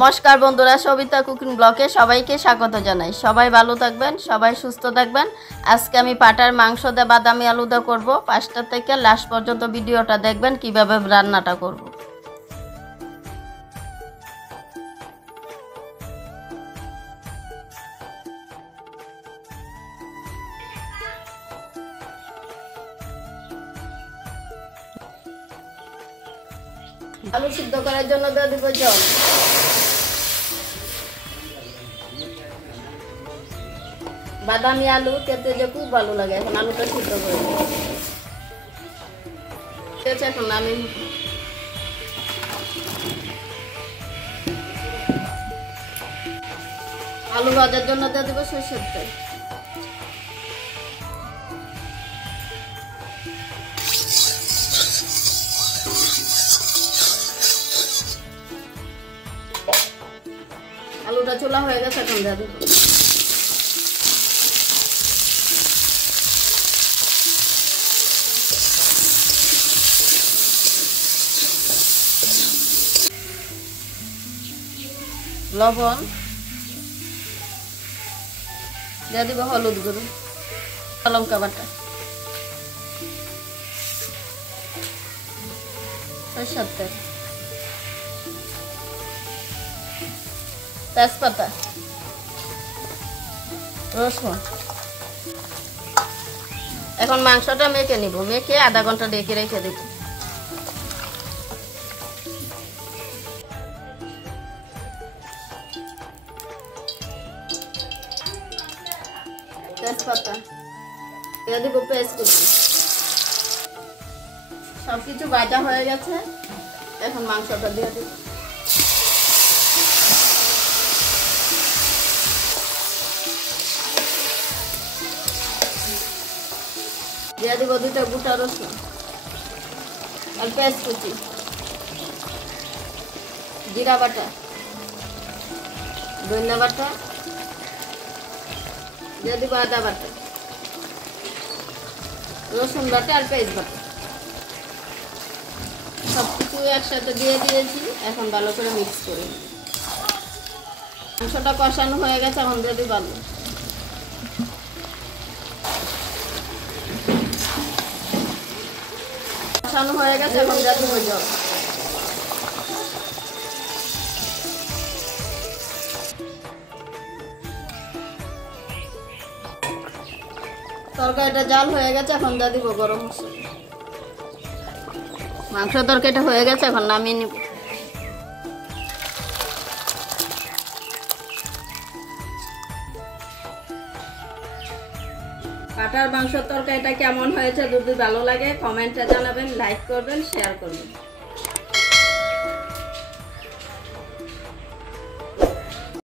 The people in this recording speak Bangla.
নমস্কার বন্ধুরা, সবিতা কুকিং ব্লগে সবাইকে স্বাগত জানাই। সবাই ভালো থাকবেন, সবাই সুস্থ থাকবেন। আজকে আমি পাটার মাংস দিয়ে বাদামি আলু দিয়ে করবো। 5টা থেকে লাস্ট পর্যন্ত ভিডিওটা দেখবেন কিভাবে রান্নাটা করব। আলু সিদ্ধ করার জন্য দিয়ে দিব জল। বাদামি আলু খেতে যে খুব ভালো লাগে। এখন আলুটা সিদ্ধ করে এখন আমি আলু ভাজার জন্য দিয়ে দিব সরষের তেল। আলুটা চুলা হয়ে গেছে, এখন দিয়ে দিব লবণ, দিয়ে দিব হলুদ গুঁড়ো, লঙ্কা বাটা, সরষের তেল, তেজপাতা, রসুন। এখন মাংসটা মেখে নিব, মেখে আধা ঘন্টা ঢেকে রেখে দেব। তেজপাতা দিয়ে দিব, পেস্ট করছি। সবকিছু ভাজা হয়ে গেছে, এখন মাংসটা দিয়ে দিব। দিয়ে দিব 2টা গোটা রসুন আর পেঁয়াজ কুচি, জিরা বাটা, ধনিয়া বাটা, দিয়ে দিব আদা বাটা, রসুন বাটা আর পেঁয়াজ বাটা। সবকিছু একসাথে দিয়ে দিয়েছি, এখন ভালো করে মিক্স করে মাংসটা কষানো হয়ে গেছে। এখন দিয়ে দিব আলু। কষানো হয়ে গেছে, এখন দিয়ে দিব জল। তরকারিটা জাল হয়ে গেছে, এখন দিয়ে দিব গরম মশলা। মাংস তরকারিটা হয়ে গেছে, এখন নামিয়ে নিব। পাটার মাংস তরকারিটা কেমন হয়েছে যদি ভালো লাগে কমেন্টে জানাবেন, লাইক করবেন, শেয়ার করবেন।